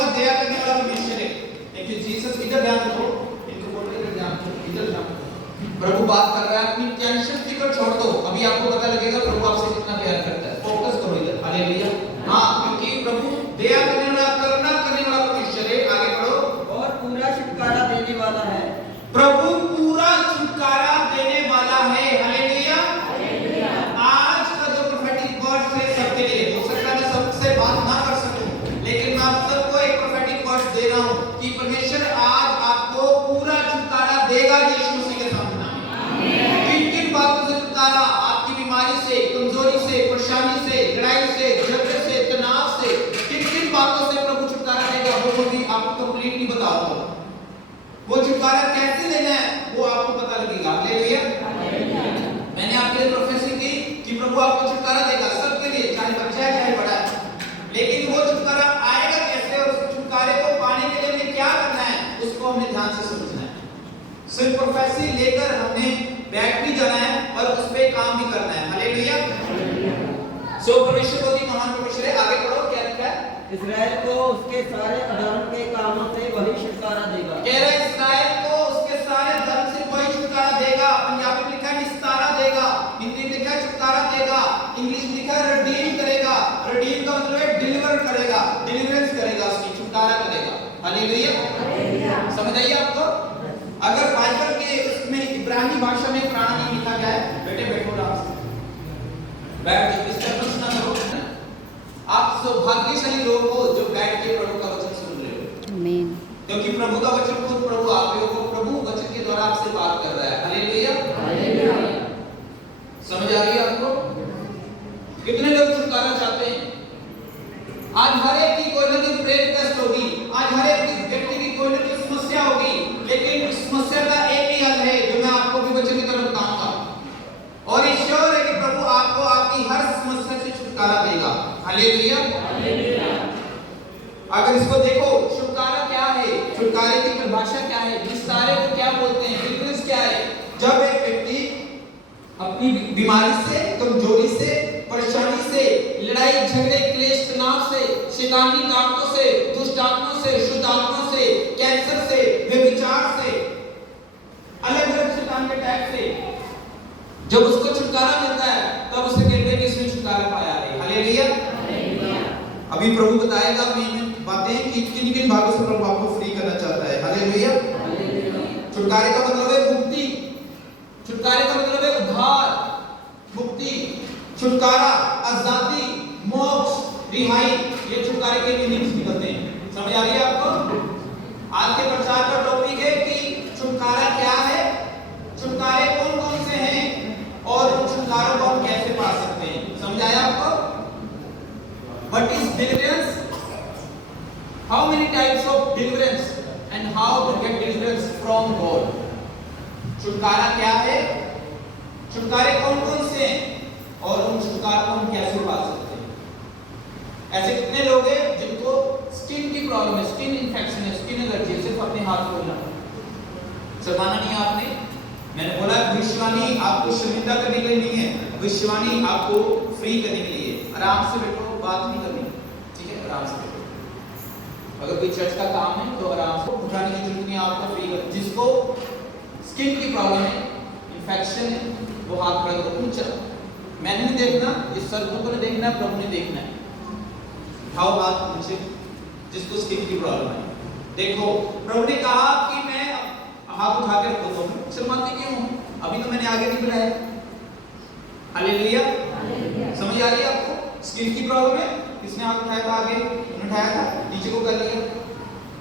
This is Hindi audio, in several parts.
वाला, दया करने वाला परमेश्वर है। Thank you Jesus. इधर ध्यान दो, इनको बोलो इधर ध्यान दो, इधर ध्यान दो। प्रभु बात कर रहा है, अपनी टेंशन फिकर छोड़ दो। अभी आपको पता लगेगा प्रभु आपसे कितना प्यार करता है। फोकस करो इधर। हालेलुया। हाँ, क्योंकि प्रभु दया करने वाला, करुणा करने वाला परमेश्वर है। आगे बढ़ो। और पूरा छुटकारा देने वाला है। प्रभु पूरा छुटकारा देने वाला है। हालेलुया। आज का जो प्रोफेटिक वर्ड है सबके लिए, हो सकता है मैं सबसे बात ना कर सकूं, लेकिन मैं आप सबको एक प्रोफेटिक वर्ड दे रहा हूं कि परमेश्वर आज आपको पूरा छुटकारा देगा यीशु मसीह के सामने। किन बातों से छुटकारा? आपकी बीमारी से, कमजोरी से, परेशानी से, लड़ाई से, झगड़े से, तनाव से, किन बातों से प्रभु छुटकारा देगा वो भी आपको कंप्लीट नहीं बता रहा हूं। वो छुटकारा कैसे देना है वो आपको पता लगेगा। हालेलुया। मैंने आपके लिए प्रोफेसी की कि प्रभु आपको छुटकारा देगा सबके लिए, चाहे बच्चा है चाहे बड़ा है। लेकिन वो छुटकारा आएगा कैसे और उस छुटकारे को पाने के लिए हमें क्या करना है उसको हमें ध्यान से समझना है। सिर्फ प्रोफेसी लेकर हमने बैठ भी जाना है और उस पे काम भी करना है। हालेलुया। सो परमेश्वर बहुत ही महान परमेश्वर है। आगे बढ़ो, क्या लिखा है? इस्राएल को उसके सारे अधर्म के कामों से वही छुटकारा देगा। कह रहा है इस्राएल को उसके सारे धर्म से वही छुटकारा देगा। पंजाबी में लिखा है निस्तारा देगा, हिंदी में लिखा है छुटकारा देगा, इंग्लिश में लिखा है रिडीम करेगा। रिडीम का मतलब है डिलीवर करेगा, डिलीवरेंस करेगा, उसकी छुटकारा करेगा। हालेलुया। समझ आइए आपको? अगर बाइबल के उसमें इब्रानी भाषा में पुराना नहीं लिखा गया है, बेटे बैठो आराम से, बैठ के डिस्टर्बेंस ना करो। आप सौभाग्यशाली लोग हो जो बैठ के प्रभु का वचन सुन रहे हो। आमीन। क्योंकि प्रभु का वचन खुद प्रभु आप लोगों को प्रभु वचन के द्वारा आपसे बात कर रहा है। हालेलुया। हालेलुया। समझ आ रही है आपको? कितने लोग छुटकारा चाहते हैं? आज हर एक की कोई ना कोई प्रेयर रिक्वेस्ट होगी, आज हर एक व्यक्ति की कोई ना कोई समस्या होगी, लेकिन समस्या का एक ही हल है जो मैं आपको भी वचन की तरफ बताऊंगा। और ईश्वर है कि प्रभु आपको आपकी हर समस्या से छुटकारा देगा। हालेलुया। अगर इसको देखो, छुटकारा क्या है, छुटकारे की परिभाषा क्या है, निस्तारे को क्या बोलते हैं, डिलीवरेंस क्या है? जब एक व्यक्ति अपनी बीमारी से, कमजोरी से, परेशानी से, लड़ाई झगड़े क्लेश तनाव से, शैतानी ताकतों से, दुष्ट आत्माओं से, शुद्ध आत्माओं से, कैंसर से, व्यभिचार से, अलग अलग शैतान के अटैक से जब उसको छुटकारा मिलता है तब उसे कहते हैं कि इसने छुटकारा पाया है। हालेलुया। अभी प्रभु बताएगा मैं बातें कि किन किन भागों से प्रभु आपको फ्री करना चाहता है। हालेलुया। छुटकारे का मतलब है मुक्ति, छुटकारे का मतलब है उद्धार, मुक्ति, छुटकारा, आजादी, मोक्ष, रिहाई, ये छुटकारे के मीनिंग्स निकलते हैं। समझ आ रही है आपको? आज के प्रचार का टॉपिक है कि छुटकारा क्या है, छुटकारे कौन कौन से हैं और उन छुटकारों को हम कैसे पा सकते हैं। समझ आया आपको? What is deliverance? How many types of deliverance and how to get deliverance from God? छुटकारा क्या है, छुटकारे कौन कौन से हैं और उन छुटकारों को हम कैसे पा सकते हैं। ऐसे कितने लोग हैं जिनको स्किन की प्रॉब्लम है, स्किन इन्फेक्शन है, स्किन एलर्जी, सिर्फ अपने हाथ खोलना, शर्माना नहीं आपने। मैंने बोला विश्वानी आपको शर्मिंदा करने के लिए नहीं है, विश्वानी आपको फ्री करने के लिए। आराम से बैठो, बात नहीं करनी, ठीक है? आराम से बैठो। अगर कोई चर्च का काम है तो आराम से, उठाने की जरूरत नहीं, आपको फ्री कर। जिसको स्किन की प्रॉब्लम है, इन्फेक्शन है, वो हाथ खड़ा करो ऊंचा। मैंने नहीं देखना, इस सर्वों को नहीं देखना, प्रभु ने देखना है। उठाओ हाथ नीचे जिसको स्किन की प्रॉब्लम है। देखो प्रभु ने कहा कि मैं हाथ उठा के रखो, तो शर्माते क्यों? अभी तो मैंने आगे नहीं बुलाया। हालेलुया। समझ आ रही है आपको? स्किन की प्रॉब्लम है, किसने हाथ उठाया था? आगे उठाया था, नीचे को कर लिया।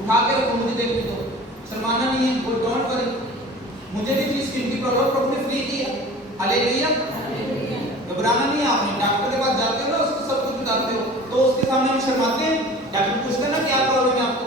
उठा के रखो, मुझे देखने दो, शर्माना नहीं है। वो डोंट वरी, मुझे भी थी स्किन की प्रॉब्लम, प्रभु ने फ्री किया। हालेलुया। घबराना नहीं है आपने। डॉक्टर के पास जाते हो ना, उसको सब कुछ बताते हो, तो उसके सामने हम शर्माते हैं? डॉक्टर पूछते हैं ना क्या प्रॉब्लम है आपको,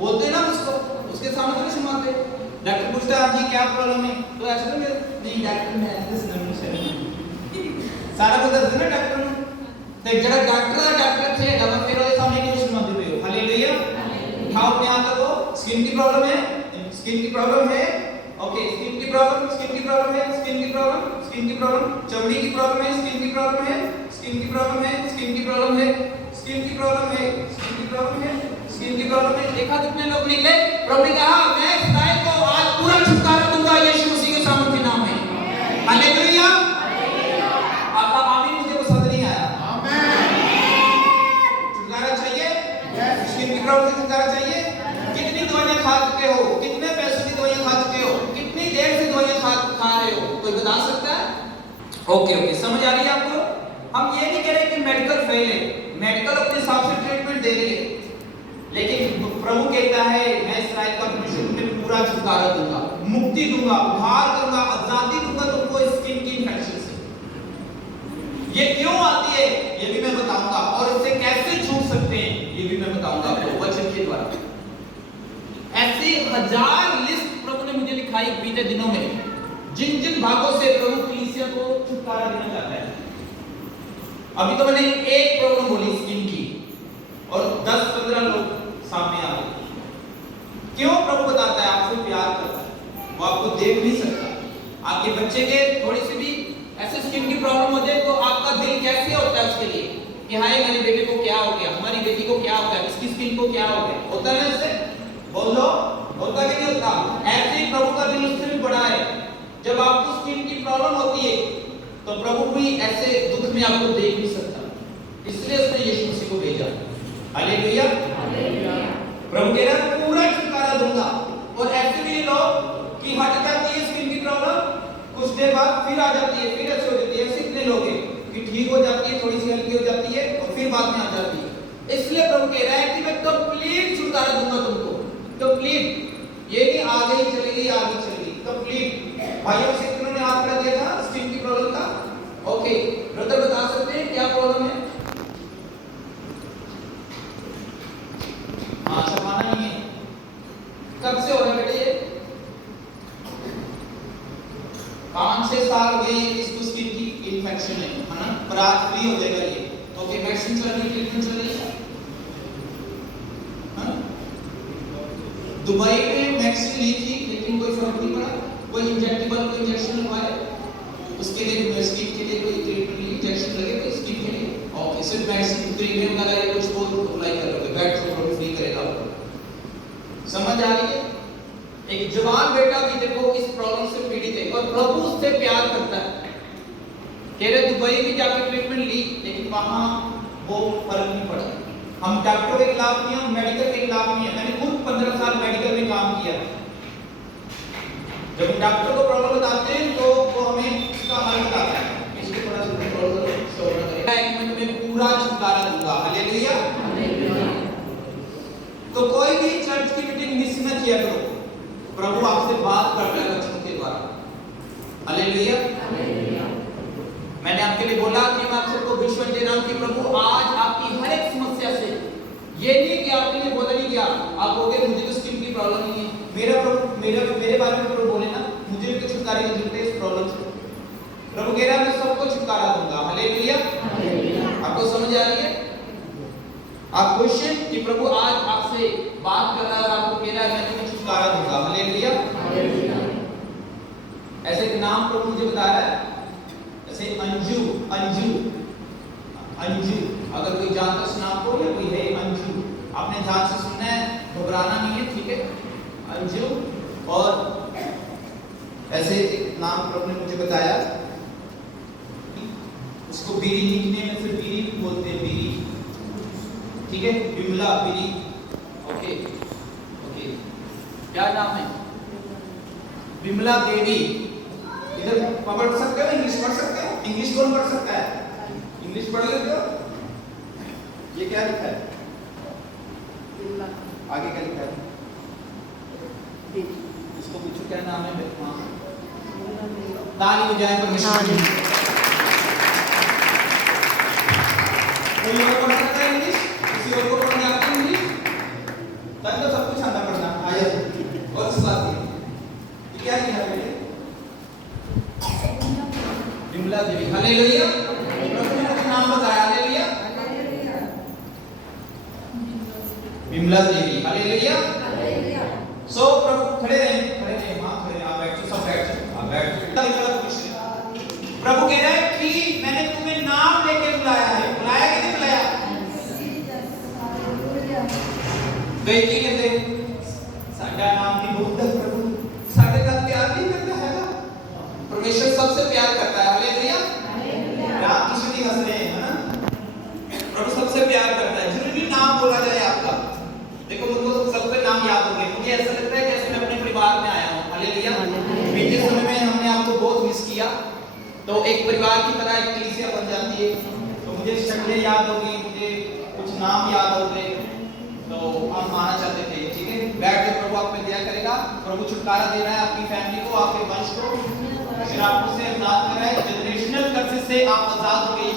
बोलते हैं ना उसको, उसके सामने तो नहीं शर्माते। डॉक्टर पूछता है जी क्या प्रॉब्लम है, तो ऐसा नहीं डॉक्टर मैं सारा बता देना डॉक्टर ने। तो जरा डॉक्टर थे दवा फिर ਉਹਦੇ सामने क्यों शर्माते हुए हो। हालेलुया। उठाओ अपने हाथ को। स्किन की प्रॉब्लम है, स्किन की प्रॉब्लम है, ओके, स्किन की प्रॉब्लम है, स्किन की प्रॉब्लम, चमड़ी की प्रॉब्लम है, स्किन की प्रॉब्लम है, स्किन की प्रॉब्लम है, स्किन की प्रॉब्लम है, स्किन की प्रॉब्लम है, स्किन की प्रॉब्लम है, स्किन की प्रॉब्लम में देखा कितने लोग निकले। प्रभु ने कहा मैं इस्राएल को आज पूरा छुटकारा दूंगा यीशु मसीह के सामर्थ्य नाम में। हालेलुया। आपका आमीन मुझे पसंद नहीं आया। छुटकारा चाहिए? स्किन की प्रॉब्लम से छुटकारा चाहिए? कितनी दवाइयां खा चुके हो? कितने पैसों की दवाइयां खा चुके हो? कितनी देर से दवाइयां खा रहे हो? कोई बता सकता है? ओके, समझ आ रही है आपको? हम ये नहीं कह रहे कि मेडिकल फेल है, मेडिकल अपने हिसाब से ट्रीटमेंट दे रही है, लेकिन प्रभु कहता है मैं इस्राएल का परमेश्वर तुम्हें पूरा छुटकारा दूंगा, मुक्ति दूंगा, उद्धार करूंगा, आजादी दूंगा तुमको स्किन की इन्फेक्शन से। ये क्यों आती है ये भी मैं बताऊंगा, और इससे कैसे छूट सकते हैं ये भी मैं बताऊंगा आपको वचन के द्वारा। ऐसी 1000 लिस्ट प्रभु ने मुझे लिखाई बीते दिनों में, जिन जिन भागों से प्रभु कलीसिया को छुटकारा देना चाहता है। अभी तो मैंने एक प्रॉब्लम बोली स्किन की, और 10-15 लोग सामने आ गए। क्यों? प्रभु बताता है आपसे प्यार करता है, वो आपको देख नहीं सकता। आपके बच्चे के थोड़ी सी भी ऐसे स्किन की प्रॉब्लम हो जाए तो आपका दिल कैसे होता है उसके लिए कि हाय मेरे बेटे को क्या हो गया, हमारी बेटी को क्या हो गया, इसकी स्किन को क्या हो गया। होता है ऐसे? बोलो, होता कि नहीं होता? ऐसे ही प्रभु का दिल उससे भी बड़ा है। जब आपको स्किन की प्रॉब्लम होती है तो प्रभु भी ऐसे दुख में आपको देख नहीं सकता, इसलिए उसने यीशु मसीह को भेजा। हालेलुया। प्रभु कह रहा है पूरा छुटकारा दूंगा। और ऐसे भी लोग कि हट जाती है स्किन की प्रॉब्लम, कुछ देर बाद फिर आ जाती है, फिर ऐसे हो जाती है। ऐसे कितने लोग हैं कि ठीक हो जाती है, थोड़ी सी हल्की हो जाती है और फिर बाद में आ जाती है। इसलिए प्रभु कह रहा है कि मैं कंप्लीट छुटकारा दूंगा तुमको, कंप्लीट। ये नहीं आ गई चली गई, आ गई चली गई, कंप्लीट। भाइयों से उन्होंने हाथ कर दिया था स्किन की प्रॉब्लम का। ओके ब्रदर, बता सकते हैं क्या प्रॉब्लम है? हाँ, छपाना नहीं है। कब से हो रहा है बेटे ये? 5-6 साल हो गए इसको स्किन की इन्फेक्शन है ना, पर आज फ्री हो जाएगा ये। ओके, मेडिसिन चल रही है, ट्रीटमेंट चल रही है। दुबई में मेडिसिन ली थी लेकिन कोई फर्क नहीं पड़ा। कोई इंजेक्टेबल कोई इंजेक्शन लगवाया, उसके लिए स्किन के लिए कोई ट्रीटमेंट ली, इंजेक्शन लगे तो स्किन के लिए। ओके, सिर्फ मेडिसिन प्रीमियम लगाए, कुछ को अप्लाई कर लोगे, बैठ के थोड़ी फ्री करेगा आपको। समझ आ रही है? एक जवान बेटा भी देखो इस प्रॉब्लम से पीड़ित है और प्रभु उससे प्यार करता है। कह रहे दुबई में जाकर ट्रीटमेंट ली लेकिन वहां वो फर्क नहीं पड़ा। हम डॉक्टरों के खिलाफ नहीं, हम मेडिकल के खिलाफ नहीं है। मैंने खुद 15 साल मेडिकल में काम किया। जब डॉक्टर को प्रॉब्लम बताते हैं तो वो हमें इसका हल बताता है। इसको थोड़ा सा कंट्रोल करो, स्टॉप ना करें। एक मिनट में पूरा छुटकारा दूंगा। हालेलुया। तो कोई भी चर्च की मीटिंग मिस न किया करो, प्रभु आपसे बात कर रहा है वचन के द्वारा। हालेलुया। मैंने आपके लिए बोला कि मैं आप सबको विश्वास दे रहा हूं कि प्रभु आज आपकी हर एक समस्या से, ये नहीं कि आपके लिए बोला नहीं गया आप बोले मुझे तो स्किन की प्रॉब्लम नहीं है, मेरे बारे में प्रभु बोले ना मुझे भी तो छुटकारे की जरूरत है इस प्रॉब्लम से। प्रभु कह रहा है मैं सबको छुटकारा दूंगा। हालेलुया। आपको समझ आ रही है? आप खुश हैं कि प्रभु आज आपसे बात कर रहा है और आपको कह रहा है मैं तुम्हें छुटकारा दूंगा। हालेलुया। ऐसे एक नाम प्रभु मुझे बता रहा है, जैसे अंजू। अगर कोई जानता इस नाम को, या कोई है अंजू, आपने ध्यान से सुनना है, घबराना नहीं है, ठीक है? अंजू। और ऐसे एक नाम प्रभु ने मुझे बताया, उसको बीरी लिखने में फिर बीरी बोलते हैं, बीरी, ठीक है? विमला, बीरी। ओके, क्या नाम है? विमला देवी। इधर पढ़ सकते हो, इंग्लिश पढ़ सकते हो? इंग्लिश कौन पढ़ सकता है? इंग्लिश पढ़ लेते हो? ये क्या लिखा है? आगे क्या लिखा है? इसको पूछो क्या नाम है? ताली बजाएं परमेश्वर की। कोई और पढ़ सकता है इंग्लिश? किसी और को पढ़ने आता है इंग्लिश? तब तो सब कुछ आता पढ़ना आया। और इस बात की ये क्या लिखा है बेटे? विमला देवी। हालेलुया। प्रभु ने मुझे नाम बताया। हालेलुया। विमला देवी। हालेलुया। सो प्रभु खड़े रहे, मां खड़े, आप बैठो, सब बैठो, आप बैठो। प्रभु कह रहा है कि मैंने तुम्हें नाम लेके बुलाया है। बुलाया कि नहीं बुलाया? कई की कहते साडा नाम नहीं बोलता प्रभु, साडे नाल प्यार नहीं करता है। परमेश्वर सबसे प्यार करता है। हालेलुया। आप किसी नहीं हंस रहे हैं ना? प्रभु सबसे प्यार करता है। जरूरी नाम बोला जाए आपका, देखो मुझको सबके नाम याद हो गए। मुझे ऐसा लगता है जैसे मैं अपने परिवार में आया हूँ। हालेलुया। बीते समय में हमने आपको बहुत मिस किया, तो एक परिवार की तरह एक कलीसिया बन जाती है। तो मुझे शक्लें याद हो गई, मुझे कुछ नाम याद हो गए, तो हम आना चाहते थे। ठीक है, बैठ के प्रभु आप पे दया करेगा। प्रभु छुटकारा दे रहा है आपकी फैमिली को, आपके वंश को। फिर आपको से आजाद कर रहा है, जनरेशनल कर्ज से आप आजाद हो गए।